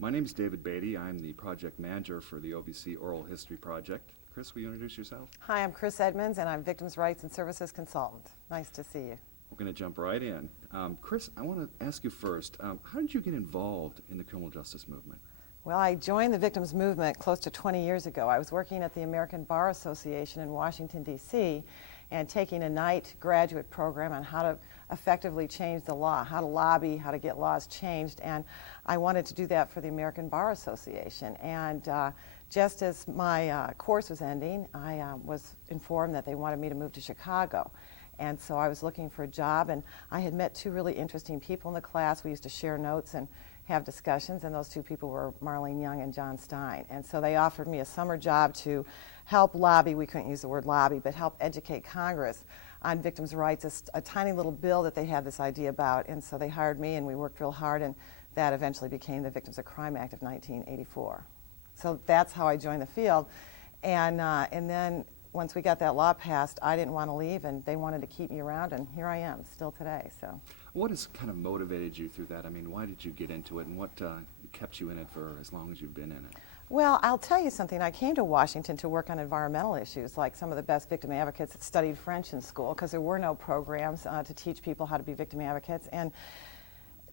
My name is David Beatty. I'm the project manager for the OVC Oral History Project. Chris, will you introduce yourself? Hi, I'm Chris Edmunds, and I'm Victims' Rights and Services Consultant. Nice to see you. We're going to jump right in. Chris, I want to ask you first, how did you get involved in the criminal justice movement? Well, I joined the victims movement close to 20 years ago. I was working at the American Bar Association in Washington, D.C., and taking a night graduate program on how to effectively change the law, how to lobby, how to get laws changed, and I wanted to do that for the American Bar Association. And just as my course was ending, I was informed that they wanted me to move to Chicago. And so I was looking for a job, and I had met two really interesting people in the class. We used to share notes and have discussions, and those two people were Marlene Young and John Stein. And so they offered me a summer job to help lobby, we couldn't use the word lobby, but help educate Congress on victims' rights, a tiny little bill that they had this idea about. And so they hired me, and we worked real hard, and that eventually became the Victims of Crime Act of 1984. So that's how I joined the field. And then once we got that law passed, I didn't want to leave, and they wanted to keep me around, and here I am, still today. So, what has kind of motivated you through that? I mean, why did you get into it, and what kept you in it for as long as you've been in it? Well, I'll tell you something. I came to Washington to work on environmental issues, like some of the best victim advocates that studied French in school, because there were no programs to teach people how to be victim advocates, and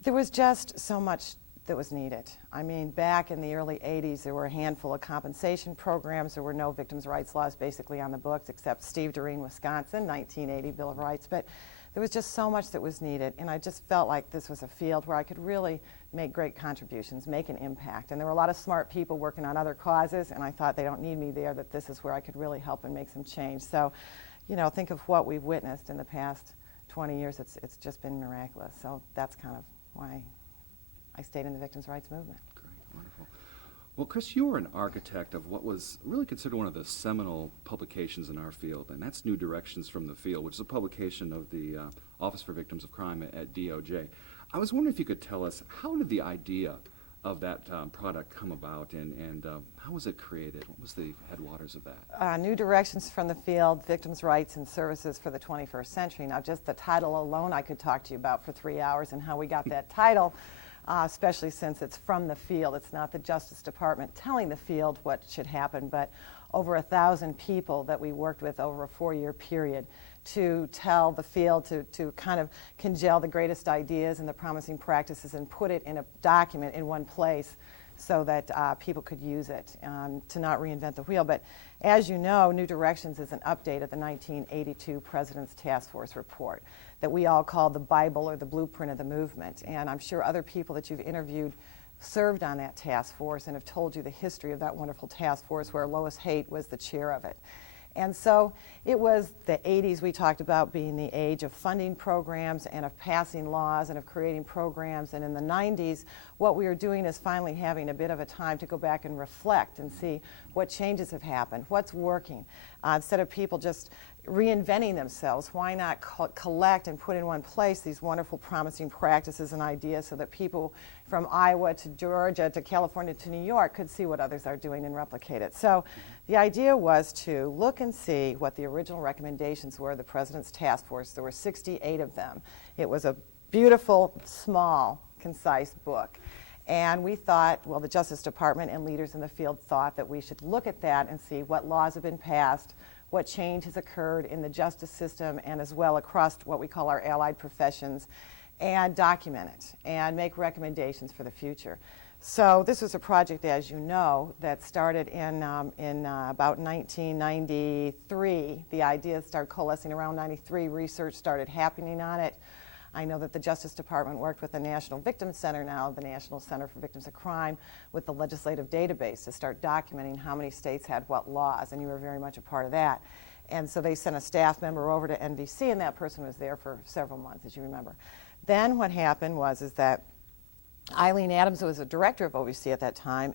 there was just so much that was needed. I mean, back in the early 80s, there were a handful of compensation programs. There were no victims' rights laws basically on the books, except Steve Doreen, Wisconsin, 1980 Bill of Rights. But there was just so much that was needed, and I just felt like this was a field where I could really make great contributions, make an impact. And there were a lot of smart people working on other causes, and I thought they don't need me there, that this is where I could really help and make some change. So, you know, think of what we've witnessed in the past 20 years. It's just been miraculous. So that's kind of why I stayed in the victims' rights movement. Great, wonderful. Well, Chris, you were an architect of what was really considered one of the seminal publications in our field, and that's New Directions from the Field, which is a publication of the Office for Victims of Crime at DOJ. I was wondering if you could tell us, how did the idea of that product come about, and how was it created? What was the headwaters of that? New Directions from the Field, Victims' Rights and Services for the 21st Century. Now, just the title alone I could talk to you about for 3 hours, and how we got that title. Especially since it's from the field. It's not the Justice Department telling the field what should happen, but over 1,000 people that we worked with over a 4-year period to tell the field, to kind of congeal the greatest ideas and the promising practices and put it in a document in one place so that people could use it, to not reinvent the wheel. But as you know, New Directions is an update of the 1982 President's Task Force report that we all call the Bible or the blueprint of the movement. And I'm sure other people that you've interviewed served on that task force and have told you the history of that wonderful task force, where Lois Haight was the chair of it. And so it was the 80s we talked about being the age of funding programs and of passing laws and of creating programs. And in the 90s, what we were doing is finally having a bit of a time to go back and reflect and see what changes have happened, what's working. Instead of people just reinventing themselves, why not collect and put in one place these wonderful promising practices and ideas so that people from Iowa to Georgia to California to New York could see what others are doing and replicate it. So the idea was to look and see what the original recommendations were of the President's Task Force. There were 68 of them. It was a beautiful, small, concise book. And we thought, well, the Justice Department and leaders in the field thought that we should look at that and see what laws have been passed, what change has occurred in the justice system and as well across what we call our allied professions, and document it and make recommendations for the future. So this was a project, as you know, that started in about 1993. The ideas started coalescing around 93. Research started happening on it. I know that the Justice Department worked with the National Victims Center, now the National Center for Victims of Crime, with the legislative database to start documenting how many states had what laws, and you were very much a part of that. And so they sent a staff member over to NVC, and that person was there for several months, as you remember. Then what happened was that Eileen Adams was a director of OVC at that time,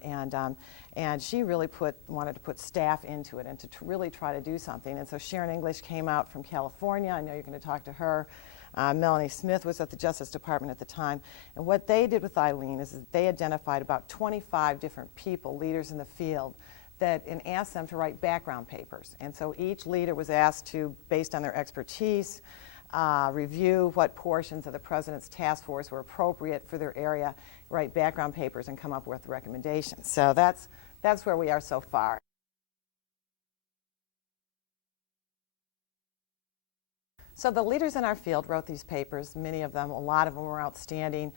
and she really wanted to put staff into it and to really try to do something. And so Sharon English came out from California. I know you're going to talk to her. Melanie Smith was at the Justice Department at the time. And what they did with Eileen is they identified about 25 different people, leaders in the field, and asked them to write background papers. And so each leader was asked to, based on their expertise, review what portions of the President's task force were appropriate for their area, write background papers, and come up with recommendations. So that's where we are so far. So the leaders in our field wrote these papers. Many of them, a lot of them were outstanding.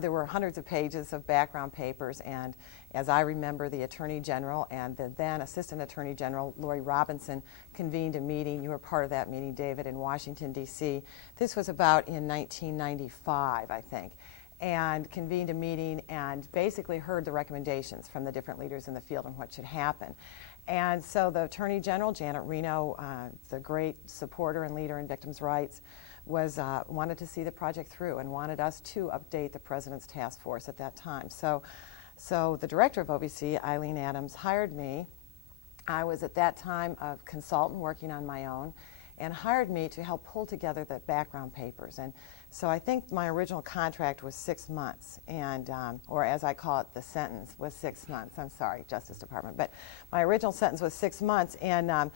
There were hundreds of pages of background papers, and as I remember, the Attorney General and the then Assistant Attorney General, Lori Robinson, convened a meeting. You were part of that meeting, David, in Washington, D.C. This was about in 1995, I think, and convened a meeting and basically heard the recommendations from the different leaders in the field on what should happen. And so the Attorney General, Janet Reno, the great supporter and leader in victims' rights, wanted to see the project through and wanted us to update the President's task force at that time. So the director of OVC, Eileen Adams, hired me. I was at that time a consultant working on my own, and hired me to help pull together the background papers. And so I think my original contract was 6 months, and or as I call it, the sentence was 6 months. I'm sorry, Justice Department, but my original sentence was 6 months, and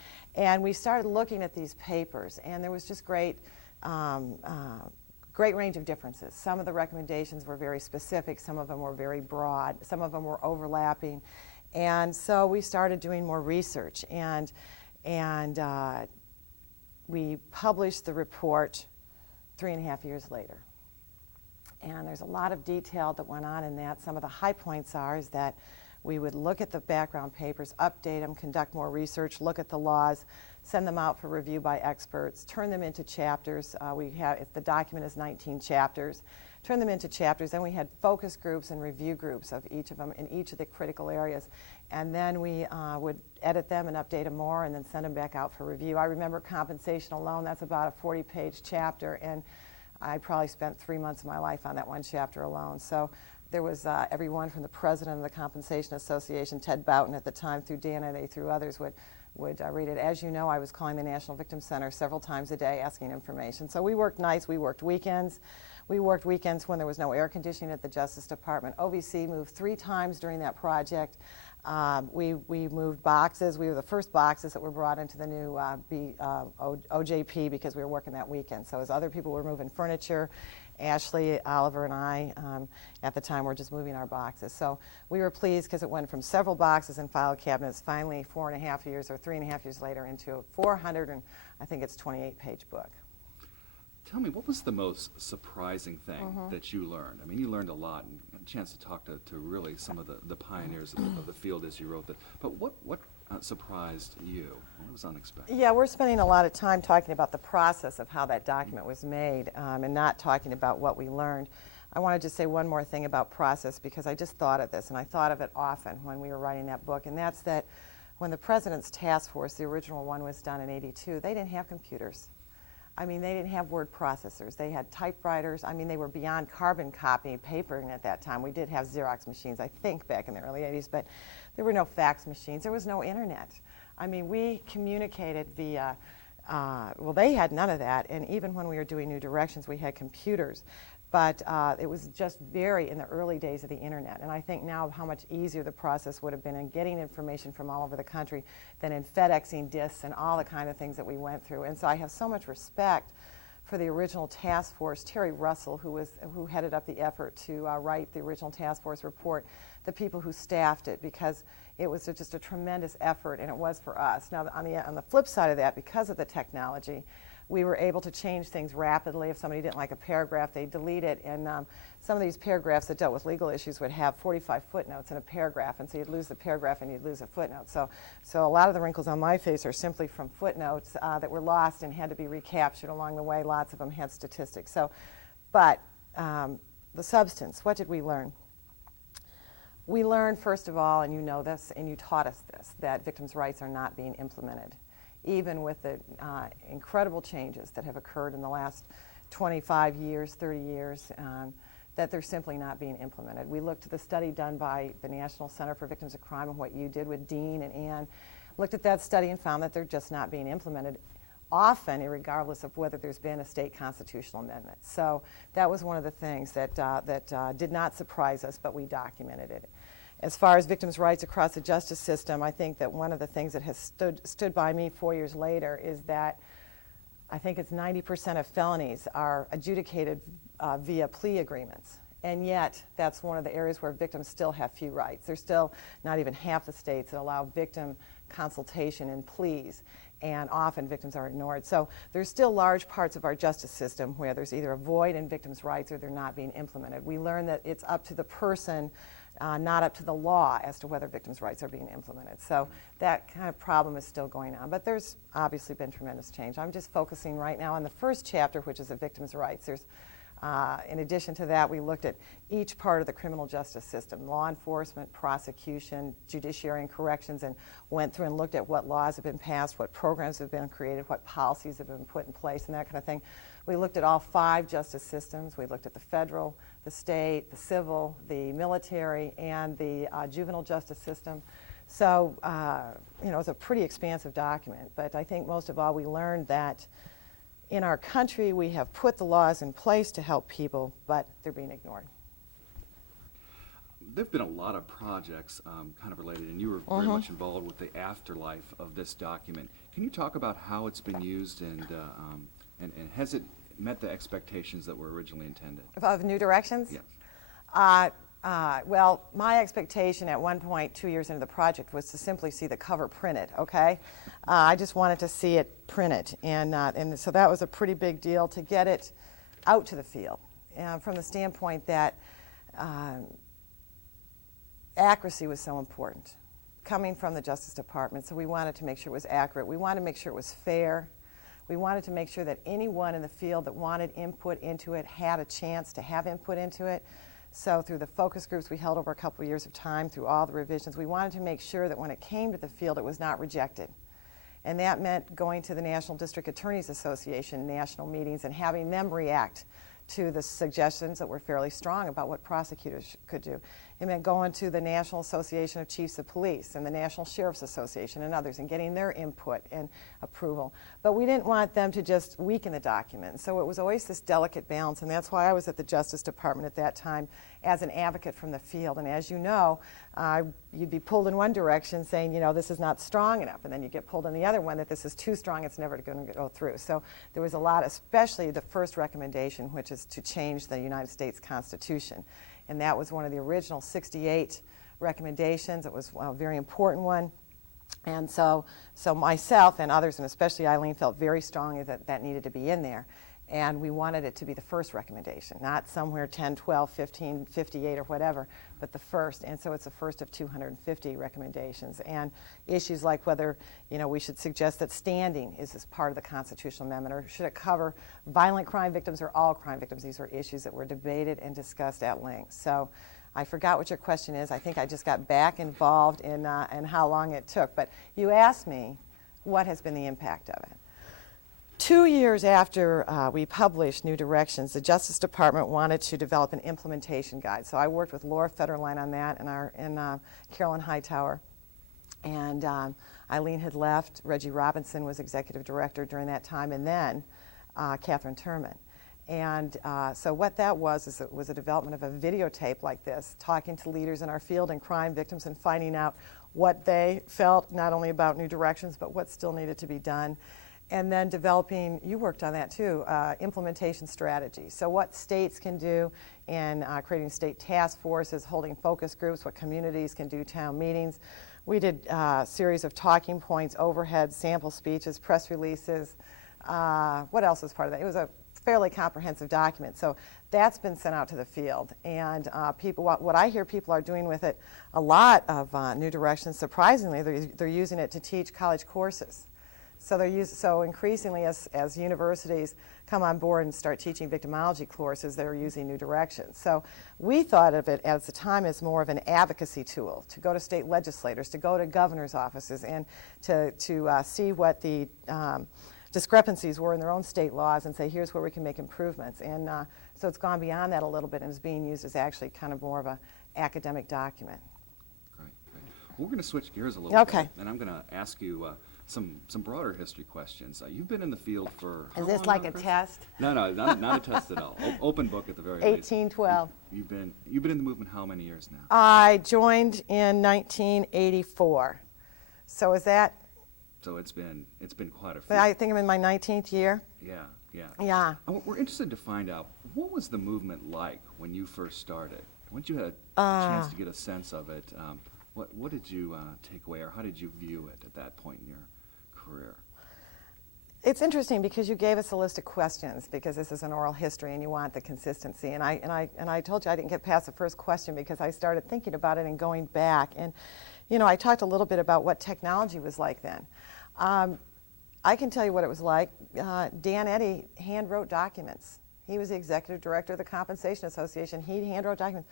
we started looking at these papers, and there was just great range of differences. Some of the recommendations were very specific, some of them were very broad, some of them were overlapping, and so we started doing more research, and we published the report 3.5 years later. And there's a lot of detail that went on in that. Some of the high points is that we would look at the background papers, update them, conduct more research, look at the laws, send them out for review by experts, turn them into chapters. If the document is 19 chapters, turn them into chapters. Then we had focus groups and review groups of each of them in each of the critical areas. And then we would edit them and update them more and then send them back out for review. I remember compensation alone, that's about a 40-page chapter, and I probably spent 3 months of my life on that one chapter alone. So there was everyone from the president of the Compensation Association, Ted Boughton at the time, through Dana, through others would read it. As you know, I was calling the National Victim Center several times a day asking information. So we worked nights, we worked weekends. We worked weekends when there was no air conditioning at the Justice Department. OVC moved 3 times during that project. We moved boxes. We were the first boxes that were brought into the new OJP because we were working that weekend. So as other people were moving furniture, Ashley, Oliver, and I, at the time, were just moving our boxes. So we were pleased because it went from several boxes and file cabinets, finally 4.5 years or 3.5 years later, into a 400 and I think it's 28-page book. Tell me, what was the most surprising thing that you learned? I mean, you learned a lot, and a chance to talk to really some of the pioneers of the field as you wrote that. But what surprised you? What was unexpected? Yeah, we're spending a lot of time talking about the process of how that document was made and not talking about what we learned. I want to just say one more thing about process because I just thought of this, and I thought of it often when we were writing that book, and that's that when the President's Task Force, the original one, was done in '82, they didn't have computers. I mean, they didn't have word processors. They had typewriters. I mean, they were beyond carbon copy papering at that time. We did have Xerox machines, I think, back in the early 80s, but there were no fax machines. There was no internet. I mean, we communicated via, well, they had none of that, and even when we were doing new directions, we had computers. But it was just very in the early days of the internet. And I think now how much easier the process would have been in getting information from all over the country than in FedExing discs and all the kind of things that we went through. And so I have so much respect for the original task force, Terry Russell, who headed up the effort to write the original task force report, the people who staffed it, because it was just a tremendous effort, and it was for us. Now, on the flip side of that, because of the technology, we were able to change things rapidly. If somebody didn't like a paragraph, they'd delete it. And some of these paragraphs that dealt with legal issues would have 45 footnotes in a paragraph, and so you'd lose the paragraph and you'd lose a footnote. So a lot of the wrinkles on my face are simply from footnotes that were lost and had to be recaptured along the way. Lots of them had statistics. But the substance, what did we learn? We learned, first of all, and you know this, and you taught us this, that victims' rights are not being implemented. Even with the incredible changes that have occurred in the last 25 years, 30 years, that they're simply not being implemented. We looked at the study done by the National Center for Victims of Crime and what you did with Dean and Ann, looked at that study and found that they're just not being implemented, often regardless of whether there's been a state constitutional amendment. So that was one of the things that did not surprise us, but we documented it. As far as victims' rights across the justice system, I think that one of the things that has stood by me 4 years later is that I think it's 90% of felonies are adjudicated via plea agreements. And yet, that's one of the areas where victims still have few rights. There's still not even half the states that allow victim consultation in pleas, and often victims are ignored. So there's still large parts of our justice system where there's either a void in victims' rights or they're not being implemented. We learn that it's up to the person, not up to the law, as to whether victims' rights are being implemented. So that kind of problem is still going on. But there's obviously been tremendous change. I'm just focusing right now on the first chapter, which is the victims' rights. There's in addition to that, we looked at each part of the criminal justice system, law enforcement, prosecution, judiciary, and corrections, and went through and looked at what laws have been passed, what programs have been created, what policies have been put in place, and that kind of thing. We looked at all 5 justice systems. We looked at the federal, the state, the civil, the military, and the juvenile justice system. So, you know, it's a pretty expansive document, but I think most of all we learned that in our country, we have put the laws in place to help people, but they're being ignored. There have been a lot of projects kind of related, and you were very much involved with the afterlife of this document. Can you talk about how it's been used, and has it met the expectations that were originally intended? Of New Directions? Yes. Well, my expectation at one point, 2 years into the project, was to simply see the cover printed, okay? I just wanted to see it printed, and so that was a pretty big deal to get it out to the field, from the standpoint that accuracy was so important, coming from the Justice Department, so we wanted to make sure it was accurate. We wanted to make sure it was fair. We wanted to make sure that anyone in the field that wanted input into it had a chance to have input into it. So through the focus groups we held over a couple of years of time, through all the revisions, we wanted to make sure that when it came to the field, it was not rejected. And that meant going to the National District Attorneys Association national meetings and having them react to the suggestions that were fairly strong about what prosecutors could do. It meant going to the National Association of Chiefs of Police and the National Sheriff's Association and others and getting their input and approval. But we didn't want them to just weaken the document. So it was always this delicate balance, and that's why I was at the Justice Department at that time as an advocate from the field. And as you know, you'd be pulled in one direction saying, you know, this is not strong enough, and then you get pulled in the other one that this is too strong, it's never going to go through. So there was a lot, especially the first recommendation, which is to change the United States Constitution. And that was one of the original 68 recommendations. It was a very important one. And so myself and others, and especially Eileen, felt very strongly that that needed to be in there. And we wanted it to be the first recommendation, not somewhere 10, 12, 15, 58 or whatever, but the first. And so it's the first of 250 recommendations. And issues like whether, you know, we should suggest that standing is as part of the constitutional amendment, or should it cover violent crime victims or all crime victims? These were issues that were debated and discussed at length. So I forgot what your question is. I think I just got back involved in how long it took. But you asked me what has been the impact of it. 2 years after we published New Directions, the Justice Department wanted to develop an implementation guide. So I worked with Laura Federline on that and Carolyn Hightower. And Eileen had left. Reggie Robinson was executive director during that time, and then Catherine Turman. And so what that was is it was a development of a videotape like this, talking to leaders in our field and crime victims and finding out what they felt, not only about New Directions, but what still needed to be done. And then developing, you worked on that too, implementation strategies. So what states can do in creating state task forces, holding focus groups, what communities can do, town meetings. We did a series of talking points, overhead, sample speeches, press releases. What else was part of that? It was a fairly comprehensive document. So that's been sent out to the field. And people, what I hear people are doing with it, a lot of New Directions, surprisingly, they're using it to teach college courses. So increasingly, as universities come on board and start teaching victimology courses, they're using New Directions. So we thought of it at the time as more of an advocacy tool, to go to state legislators, to go to governor's offices, and to see what the discrepancies were in their own state laws and say, here's where we can make improvements. And so it's gone beyond that a little bit and is being used as actually kind of more of an academic document. Great. Well, we're going to switch gears a little Okay. bit, and I'm going to ask you some broader history questions. You've been in the field for how Is this long like now, a Chris? test? No, not a test at all. Open book at the very least. 1812. You've been in the movement how many years now? I joined in 1984. So is that, So it's been quite a few. I think I'm in my 19th year. Yeah, Yeah, yeah. Yeah. We're interested to find out, what was the movement like when you first started? Once you had a chance to get a sense of it, what did you take away, or how did you view it at that point in your career? It's interesting because you gave us a list of questions, because this is an oral history and you want the consistency. And I told you I didn't get past the first question because I started thinking about it and going back. And, you know, I talked a little bit about what technology was like then. I can tell you what it was like. Dan Eddy hand-wrote documents. He was the executive director of the Compensation Association. He hand-wrote documents.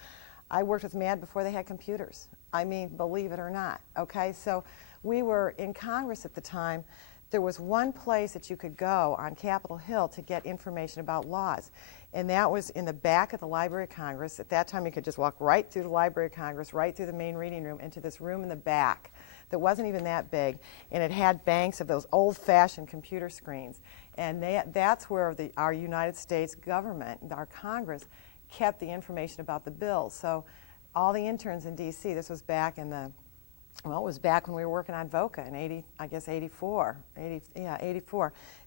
I worked with MAD before they had computers. I mean, believe it or not, okay? So we were in Congress at the time. There was one place that you could go on Capitol Hill to get information about laws, and that was in the back of the Library of Congress. At that time, you could just walk right through the Library of Congress, right through the main reading room, into this room in the back that wasn't even that big, and it had banks of those old-fashioned computer screens. And that's where our United States government, our Congress, kept the information about the bills. So all the interns in D.C., this was back in the, well, it was back when we were working on VOCA in 84.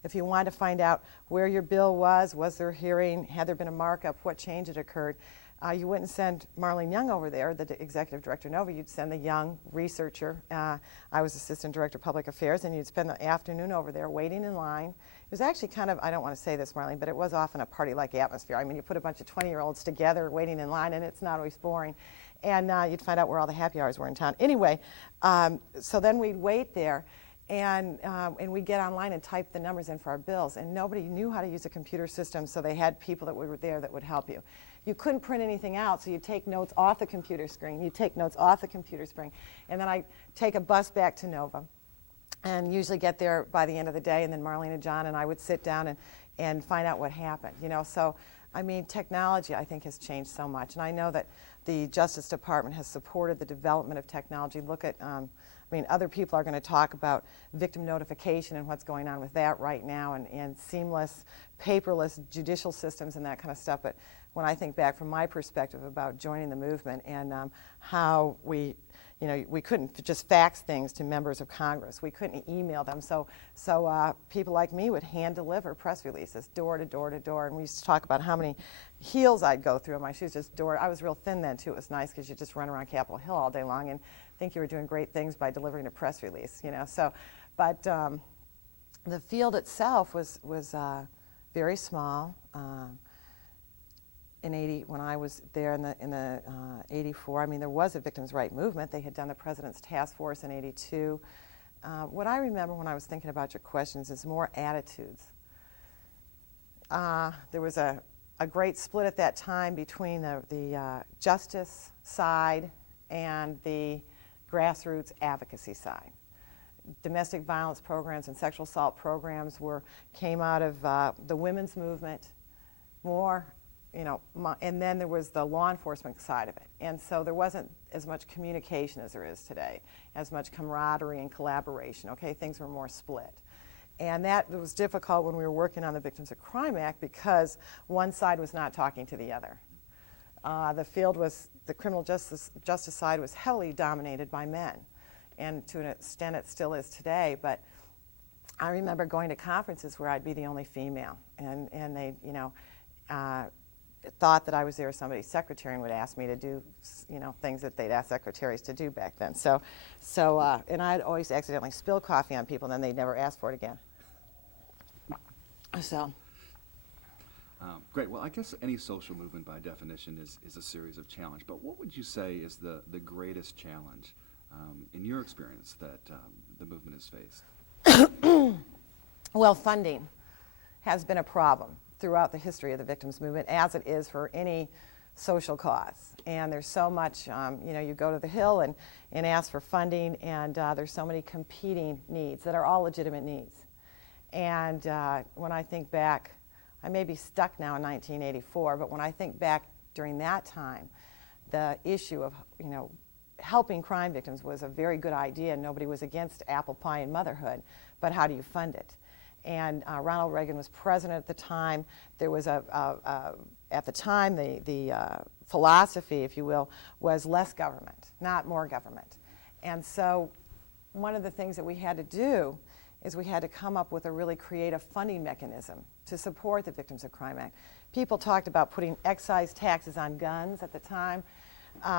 If you wanted to find out where your bill was there a hearing, had there been a markup, what change had occurred, you wouldn't send Marlene Young over there, the executive director Nova. You'd send the young researcher. I was assistant director of public affairs, and you'd spend the afternoon over there waiting in line. It was actually kind of, I don't want to say this, Marlene, but it was often a party-like atmosphere. I mean, you put a bunch of 20-year-olds together waiting in line, and it's not always boring. And you'd find out where all the happy hours were in town. Anyway, so then we'd wait there, and we'd get online and type the numbers in for our bills. And nobody knew how to use a computer system, so they had people that were there that would help you. You couldn't print anything out, so you'd take notes off the computer screen. You'd take notes off the computer screen. And then I'd take a bus back to Nova, and usually get there by the end of the day, and then Marlene and John and I would sit down and find out what happened. You know, so I mean, technology, I think, has changed so much. And I know that the Justice Department has supported the development of technology. Look at, I mean, other people are going to talk about victim notification and what's going on with that right now, and seamless, paperless judicial systems and that kind of stuff. But when I think back from my perspective about joining the movement and how we, you know, we couldn't just fax things to members of Congress. We couldn't email them. So people like me would hand deliver press releases door to door to door. And we used to talk about how many heels I'd go through in my shoes, just door. I was real thin then, too. It was nice because you just run around Capitol Hill all day long and think you were doing great things by delivering a press release, you know. So, but the field itself was very small. When I was there in the 84, I mean, there was a victims' rights movement. They had done the President's Task Force in 82. What I remember when I was thinking about your questions is more attitudes. There was a great split at that time between the justice side and the grassroots advocacy side. Domestic violence programs and sexual assault programs came out of the women's movement more. You know, and then there was the law enforcement side of it. And so there wasn't as much communication as there is today, as much camaraderie and collaboration, okay? Things were more split. And that was difficult when we were working on the Victims of Crime Act because one side was not talking to the other. The field was, the criminal justice side was heavily dominated by men. And to an extent it still is today, but I remember going to conferences where I'd be the only female. And they, you know, thought that I was there as somebody's secretary and would ask me to do, you know, things that they'd ask secretaries to do back then. And I'd always accidentally spill coffee on people, and then they'd never ask for it again. So. Great. Well, I guess any social movement, by definition, is a series of challenges. But what would you say is the greatest challenge, in your experience, that the movement has faced? Well, funding has been a problem throughout the history of the victims movement, as it is for any social cause. And there's so much, you know, you go to the Hill and ask for funding, and there's so many competing needs that are all legitimate needs. And when I think back, I may be stuck now in 1984, but when I think back during that time, the issue of, you know, helping crime victims was a very good idea. Nobody was against apple pie and motherhood, but how do you fund it? And Ronald Reagan was president at the time. There was at the time, the philosophy, if you will, was less government, not more government. And so one of the things that we had to do is we had to come up with a really creative funding mechanism to support the Victims of Crime Act. People talked about putting excise taxes on guns at the time.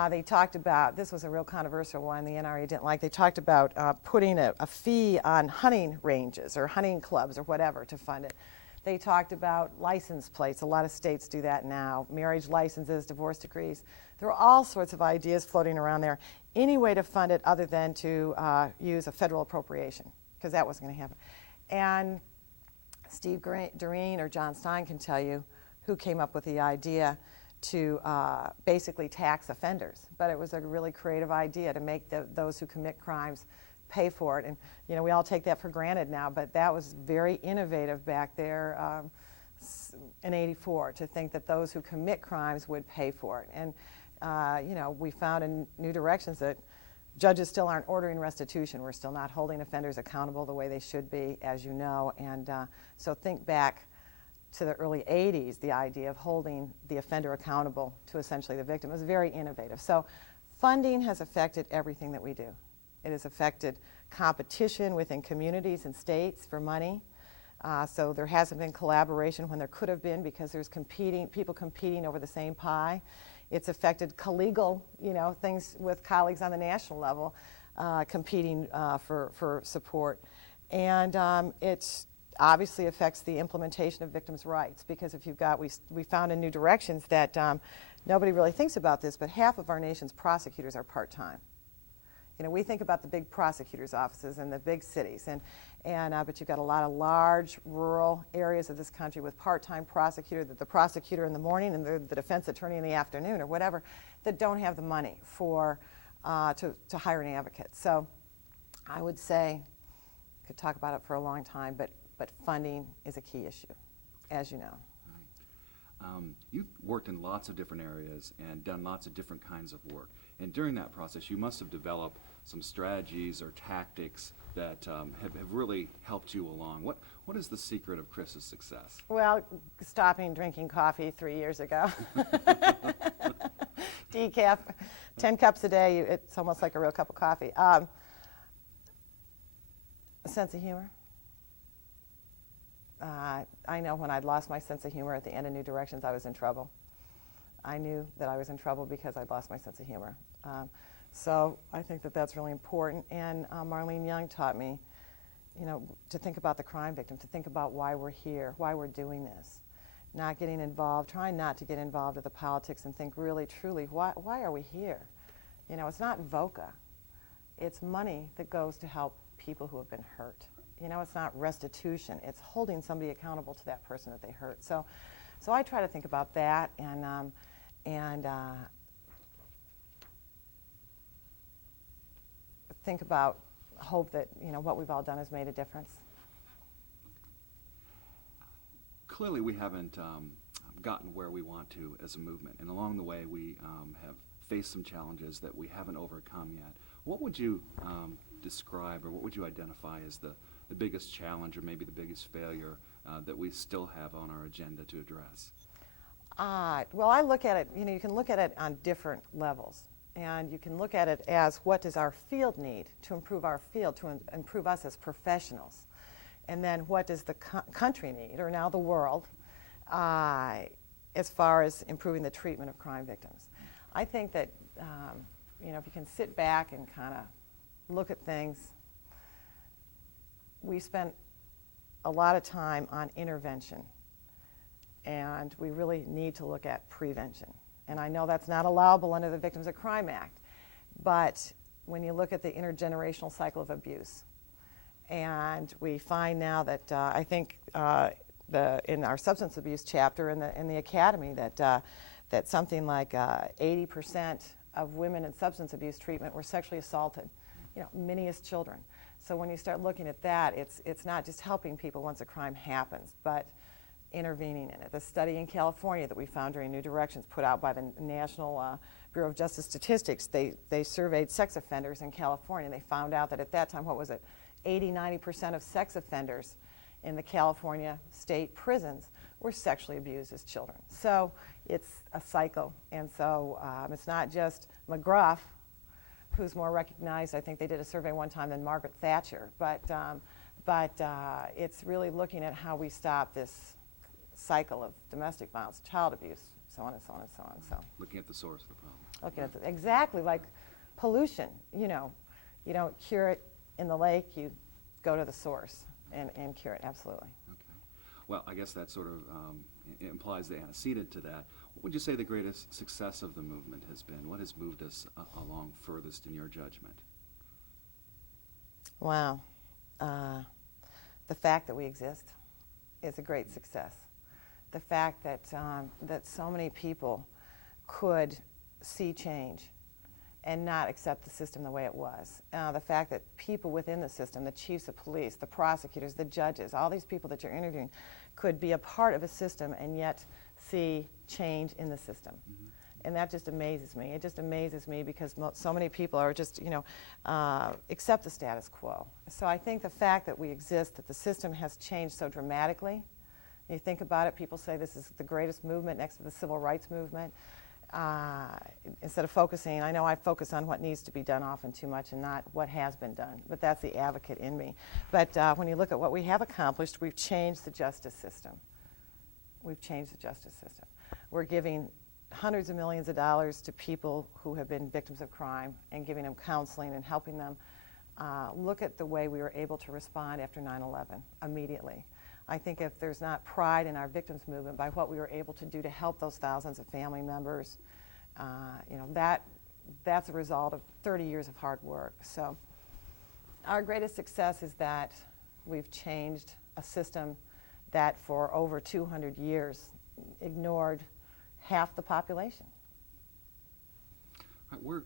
They talked about, this was a real controversial one the NRA didn't like, they talked about putting a fee on hunting ranges or hunting clubs or whatever to fund it. They talked about license plates. A lot of states do that now. Marriage licenses, divorce decrees. There were all sorts of ideas floating around there. Any way to fund it other than to use a federal appropriation, because that wasn't going to happen. And Steve Doreen or John Stein can tell you who came up with the idea to basically tax offenders. But it was a really creative idea to make those who commit crimes pay for it. And you know, we all take that for granted now, but that was very innovative back there in '84, to think that those who commit crimes would pay for it. And you know, we found in New Directions that judges still aren't ordering restitution. We're still not holding offenders accountable the way they should be, as you know. And so think back to the early '80s, the idea of holding the offender accountable to essentially the victim was very innovative. So funding has affected everything that we do. It has affected competition within communities and states for money. So there hasn't been collaboration when there could have been, because there's people competing over the same pie. It's affected collegal, you know, things with colleagues on the national level competing for support. And it obviously affects the implementation of victims' rights, because if you've got, we found in New Directions that nobody really thinks about this, but half of our nation's prosecutors are part-time. You know, we think about the big prosecutors' offices in the big cities, but you've got a lot of large rural areas of this country with part-time prosecutor, the prosecutor in the morning and the defense attorney in the afternoon or whatever, that don't have the money for to hire an advocate. So I would say, could talk about it for a long time, but funding is a key issue, as you know. You've worked in lots of different areas and done lots of different kinds of work. And during that process, you must have developed some strategies or tactics that have really helped you along. What is the secret of Chris's success? Well, stopping drinking coffee 3 years ago. Decaf, 10 cups a day, it's almost like a real cup of coffee. A sense of humor. I know when I'd lost my sense of humor at the end of New Directions, I was in trouble. I knew that I was in trouble because I'd lost my sense of humor. So I think that that's really important. And Marlene Young taught me, you know, to think about the crime victim, to think about why we're here, why we're doing this. Not getting involved, trying not to get involved with the politics, and think really, truly, why are we here? You know, it's not VOCA. It's money that goes to help people who have been hurt. You know, it's not restitution. It's holding somebody accountable to that person that they hurt. So I try to think about that and think about, hope that, you know, what we've all done has made a difference. Clearly, we haven't gotten where we want to as a movement, and along the way, we have faced some challenges that we haven't overcome yet. What would you describe, or what would you identify as the biggest challenge, or maybe the biggest failure that we still have on our agenda to address? Well, I look at it, you know, you can look at it on different levels. And you can look at it as, what does our field need to improve our field, to improve us as professionals? And then what does the country need, or now the world, as far as improving the treatment of crime victims? I think that, you know, if you can sit back and kind of look at things, we spent a lot of time on intervention, and we really need to look at prevention. And I know that's not allowable under the Victims of Crime Act, but when you look at the intergenerational cycle of abuse, and we find now that I think in our substance abuse chapter in the academy that something like 80% of women in substance abuse treatment were sexually assaulted, you know, many as children. So when you start looking at that, it's not just helping people once a crime happens, but intervening in it. The study in California that we found during New Directions, put out by the National Bureau of Justice Statistics, they surveyed sex offenders in California, and they found out that at that time, 80–90% of sex offenders in the California state prisons were sexually abused as children. So it's a cycle, and so it's not just McGruff, who's more recognized. I think they did a survey one time than Margaret Thatcher, but But it's really looking at how we stop this cycle of domestic violence, child abuse, so on and so on and so on. So Looking at the source of the problem. looking at exactly like pollution, you know, you don't cure it in the lake, you go to the source and cure it, absolutely. Okay. Well, I guess that sort of implies the antecedent to that. What would you say the greatest success of the movement has been? What has moved us along furthest in your judgment? Wow. The fact that we exist is a great success. The fact that, that so many people could see change and not accept the system the way it was. The fact that people within the system, the chiefs of police, the prosecutors, the judges, all these people that you're interviewing could be a part of a system and yet see change in the system. Mm-hmm. And that just amazes me. It just amazes me because so many people are just, you know, accept the status quo. So I think the fact that we exist, that the system has changed so dramatically. You think about it, people say this is the greatest movement next to the civil rights movement. Instead of focusing, I know I focus on what needs to be done often too much and not what has been done, but that's the advocate in me. But when you look at what we have accomplished, we've changed the justice system. We've changed the justice system. We're giving hundreds of millions of dollars to people who have been victims of crime and giving them counseling and helping them look at the way we were able to respond after 9/11 immediately. I think if there's not pride in our victims movement by what we were able to do to help those thousands of family members, you know, that's a result of 30 years of hard work. So our greatest success is that we've changed a system that for over 200 years ignored half the population.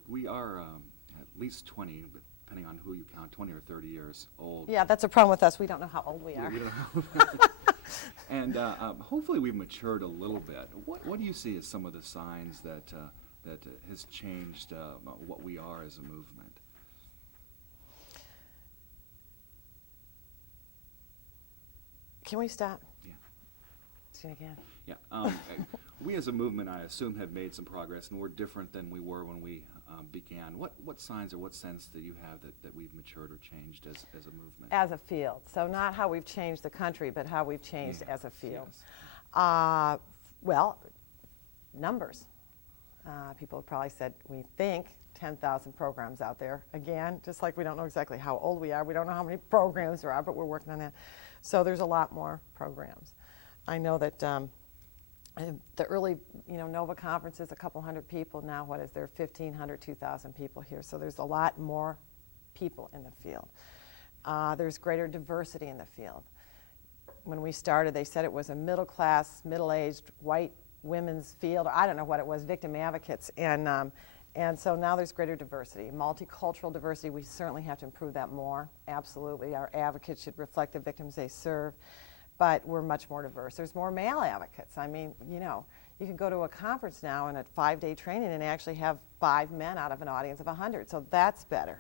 We are at least 20, but depending on who you count, 20 or 30 years old. Yeah, that's a problem with us. We don't know how old we are. We don't know. And hopefully we've matured a little bit. What do you see as some of the signs that has changed what we are as a movement? Can we stop? Yeah. See it again. Yeah. We as a movement, I assume, have made some progress, and we're different than we were when we began. What signs or what sense do you have that we've matured or changed as a movement? As a field. So not how we've changed the country, but how we've changed as a field. Yes. Well, numbers. People have probably said, we think 10,000 programs out there. Again, just like we don't know exactly how old we are, we don't know how many programs there are, but we're working on that. So there's a lot more programs. I know that the early, NOVA conferences, a couple hundred people. Now, what is there, 1,500, 2,000 people here. So there's a lot more people in the field. There's greater diversity in the field. When we started, they said it was a middle-class, middle-aged, white women's field. I don't know what it was, victim advocates. And so now there's greater diversity. Multicultural diversity, we certainly have to improve that more. Absolutely. Our advocates should reflect the victims they serve. But we're much more diverse. There's more male advocates. I mean, you can go to a conference now and a 5-day training and actually have 5 men out of an audience of 100. So that's better.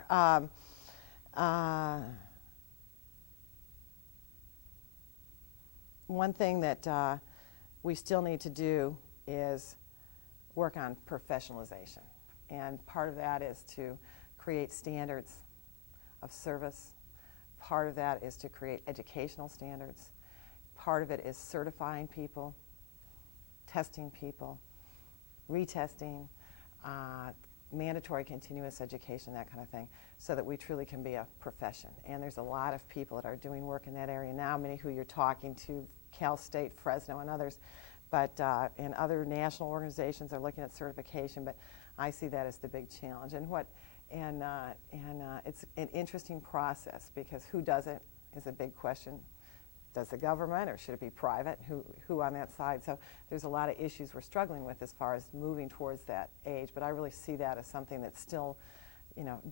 One thing that we still need to do is work on professionalization. And part of that is to create standards of service. Part of that is to create educational standards. Part of it is certifying people, testing people, retesting, mandatory continuous education, that kind of thing, so that we truly can be a profession. And there's a lot of people that are doing work in that area now, many who you're talking to, Cal State, Fresno, and others, but and other national organizations are looking at certification, but I see that as the big challenge. And it's an interesting process because who does it is a big question. Does the government or should it be private? Who on that side? So there's a lot of issues we're struggling with as far as moving towards that age, but I really see that as something that still,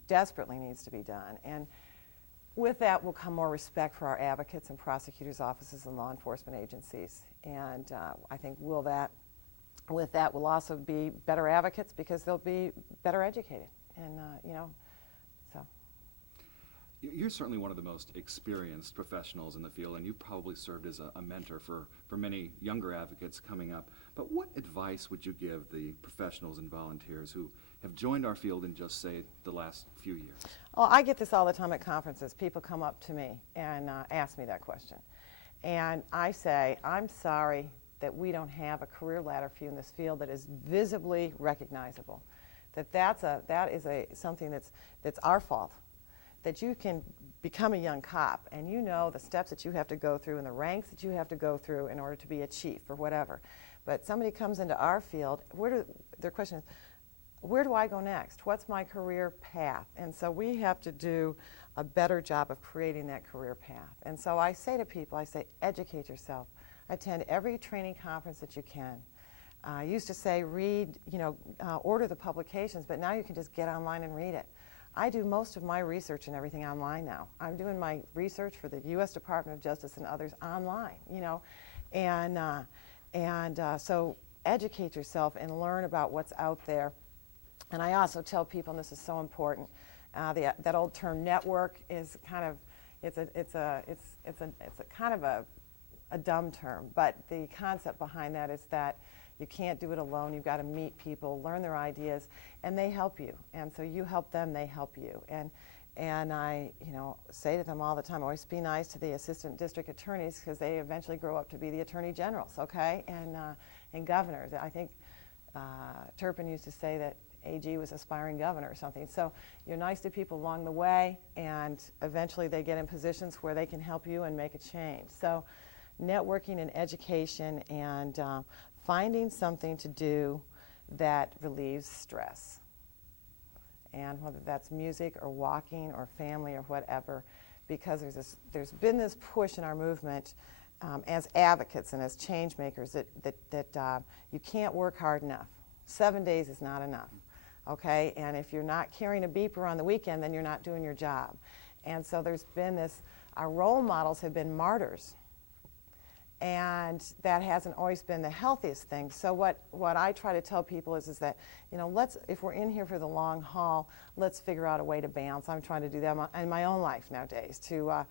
desperately needs to be done. And with that will come more respect for our advocates and prosecutors' offices and law enforcement agencies. And I think with that will also be better advocates because they'll be better educated. And, so. You're certainly one of the most experienced professionals in the field, and you probably served as a mentor for many younger advocates coming up. But what advice would you give the professionals and volunteers who have joined our field in just, say, the last few years? Oh, I get this all the time at conferences. People come up to me and ask me that question. And I say, I'm sorry that we don't have a career ladder for you in this field that is visibly recognizable. That is something that's our fault. That you can become a young cop and you know the steps that you have to go through and the ranks that you have to go through in order to be a chief or whatever. But somebody comes into our field, their question is, where do I go next? What's my career path? And so we have to do a better job of creating that career path. And so I say to people, I say, educate yourself. Attend every training conference that you can. I used to say read, order the publications, but now you can just get online and read it. I do most of my research and everything online now. I'm doing my research for the U.S. Department of Justice and others online, so educate yourself and learn about what's out there. And I also tell people, and this is so important, that old term network is kind of it's a kind of a dumb term, but the concept behind that is that you can't do it alone. You've got to meet people, learn their ideas, and they help you. And so you help them, they help you. And I, say to them all the time, always be nice to the assistant district attorneys because they eventually grow up to be the attorney generals, okay, and governors. I think Turpin used to say that AG was aspiring governor or something. So you're nice to people along the way, and eventually they get in positions where they can help you and make a change. So networking and education and finding something to do that relieves stress. And whether that's music or walking or family or whatever, because there's been this push in our movement as advocates and as change makers that you can't work hard enough. 7 days is not enough, okay? And if you're not carrying a beeper on the weekend, then you're not doing your job. And so there's been this, our role models have been martyrs. And that hasn't always been the healthiest thing. So what I try to tell people is that, if we're in here for the long haul, let's figure out a way to balance. I'm trying to do that in my own life nowadays, to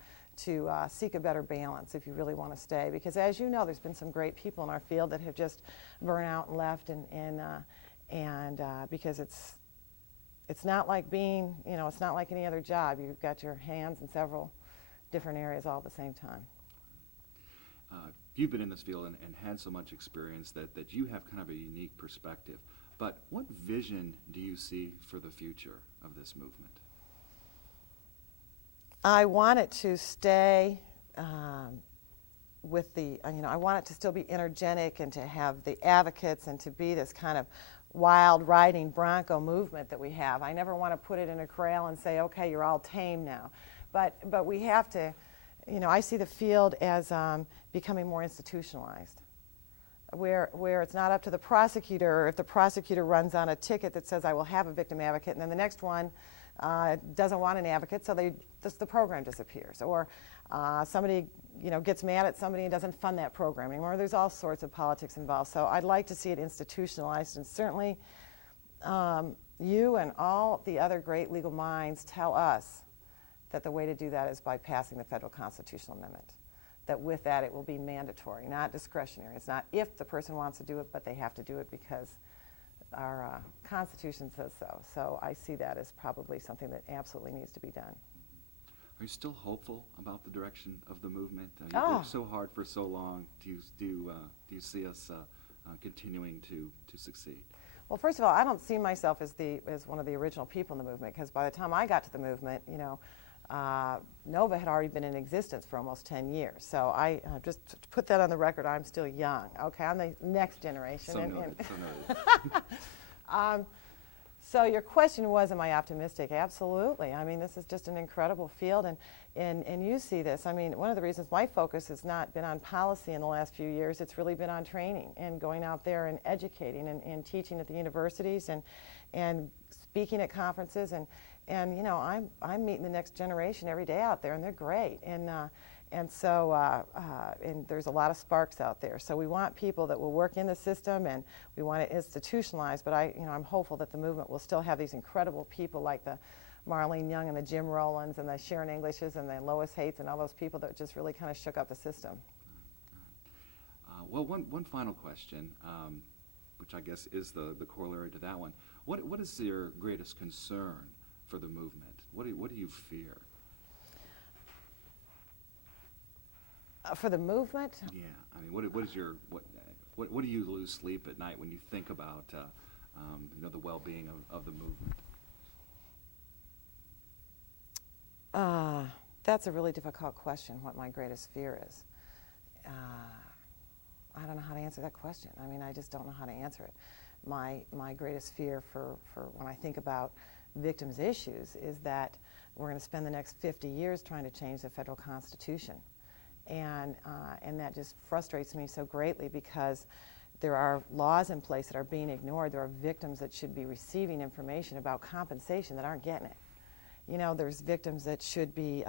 seek a better balance if you really want to stay. Because as you know, there's been some great people in our field that have just burned out and left, and because it's not like being, it's not like any other job. You've got your hands in several different areas all at the same time. You've been in this field and had so much experience that you have kind of a unique perspective. But what vision do you see for the future of this movement? I want it to stay with the, I want it to still be energetic and to have the advocates and to be this kind of wild riding bronco movement that we have. I never want to put it in a corral and say, okay, you're all tame now. But we have to, I see the field as becoming more institutionalized, where it's not up to the prosecutor, or if the prosecutor runs on a ticket that says I will have a victim advocate, and then the next one doesn't want an advocate, so the program disappears. Or somebody gets mad at somebody and doesn't fund that program anymore. There's all sorts of politics involved. So I'd like to see it institutionalized, and certainly you and all the other great legal minds tell us that the way to do that is by passing the federal constitutional amendment. That with that it will be mandatory, not discretionary. It's not if the person wants to do it, but they have to do it because our Constitution says so. So I see that as probably something that absolutely needs to be done. Are you still hopeful about the direction of the movement? You've worked so hard for so long. Do you see us continuing to succeed? Well, first of all, I don't see myself as one of the original people in the movement, because by the time I got to the movement, NOVA had already been in existence for almost 10 years. So I just to put that on the record, I'm still young. Okay, I'm the next generation. So noted. So your question was, am I optimistic? Absolutely. I mean, this is just an incredible field, and you see this. I mean, one of the reasons my focus has not been on policy in the last few years, it's really been on training and going out there and educating and teaching at the universities and speaking at conferences, and I'm meeting the next generation every day out there, and they're great. And so there's a lot of sparks out there. So we want people that will work in the system, and we want it institutionalized. But I'm hopeful that the movement will still have these incredible people like the Marlene Young and the Jim Rowlands and the Sharon Englishes and the Lois Hates and all those people that just really kind of shook up the system. Well, one final question, which I guess is the corollary to that one. What is your greatest concern for the movement? What do you fear? For the movement, Yeah, I mean, what is your what do you lose sleep at night when you think about the well-being of the movement? that's a really difficult question, what my greatest fear is. I don't know how to answer that question. I mean, I just don't know how to answer it. My greatest fear for when I think about victims' issues is that we're going to spend the next 50 years trying to change the federal Constitution. And that just frustrates me so greatly because there are laws in place that are being ignored. There are victims that should be receiving information about compensation that aren't getting it. You know, there's victims that should be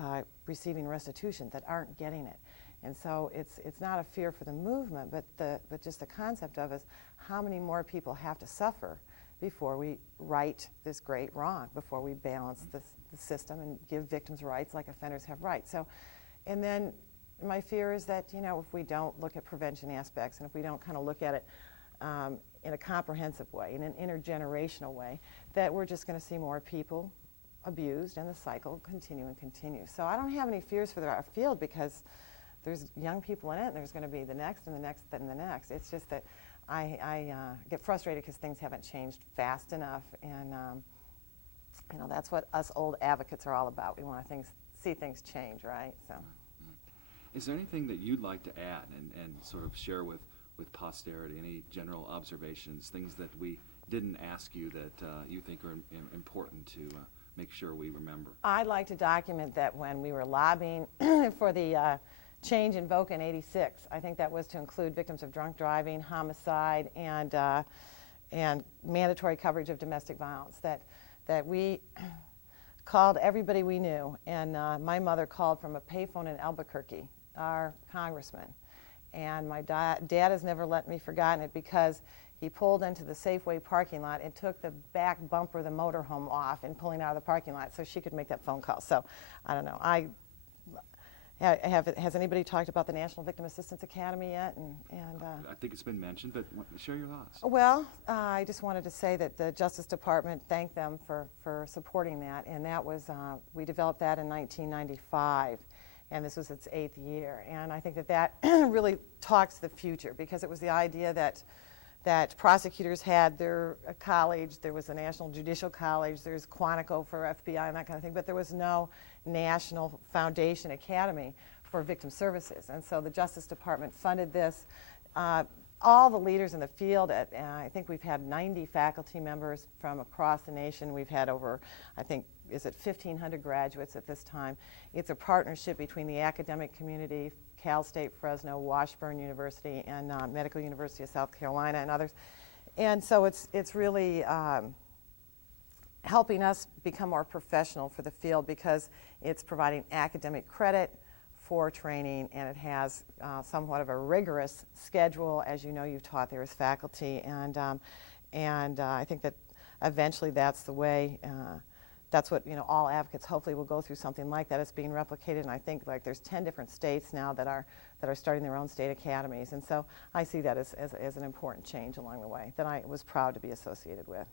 receiving restitution that aren't getting it. And so it's not a fear for the movement, but just the concept of is how many more people have to suffer before we right this great wrong, before we balance the system and give victims rights like offenders have rights. So, and then my fear is that, you know, if we don't look at prevention aspects and if we don't kind of look at it in a comprehensive way, in an intergenerational way, that we're just going to see more people abused and the cycle continue and continue. So I don't have any fears for our field because there's young people in it and there's going to be the next and the next and the next. It's just that I get frustrated because things haven't changed fast enough, and you know, that's what us old advocates are all about. We want to see things change, right? So. Is there anything that you'd like to add and sort of share with posterity, any general observations, things that we didn't ask you that you think are important to make sure we remember? I'd like to document that when we were lobbying for the change in VOCA in '86, I think that was to include victims of drunk driving, homicide, and mandatory coverage of domestic violence, that we called everybody we knew. And my mother called from a payphone in Albuquerque, our congressman. And my dad has never let me forgotten it because he pulled into the Safeway parking lot and took the back bumper of the motorhome off and pulling out of the parking lot so she could make that phone call. So I don't know. Has anybody talked about the National Victim Assistance Academy yet? I think it's been mentioned, but share your thoughts. Well, I just wanted to say that the Justice Department thanked them for supporting that, and that was, we developed that in 1995, and this was its 8th year. And I think that really talks to the future, because it was the idea that prosecutors had their college, there was a National Judicial College, there's Quantico for FBI and that kind of thing, but there was no National Foundation Academy for Victim Services. And so the Justice Department funded this. All the leaders in the field, I think we've had 90 faculty members from across the nation. We've had over, I think, is it 1,500 graduates at this time. It's a partnership between the academic community, Cal State Fresno, Washburn University, and Medical University of South Carolina and others. And so it's really helping us become more professional for the field, because it's providing academic credit for training, and it has somewhat of a rigorous schedule. As you know, you've taught there as faculty, and I think that eventually that's the way. That's what, you know, all advocates hopefully will go through something like that. It's being replicated, and I think like there's 10 different states now that are starting their own state academies, and so I see that as an important change along the way that I was proud to be associated with.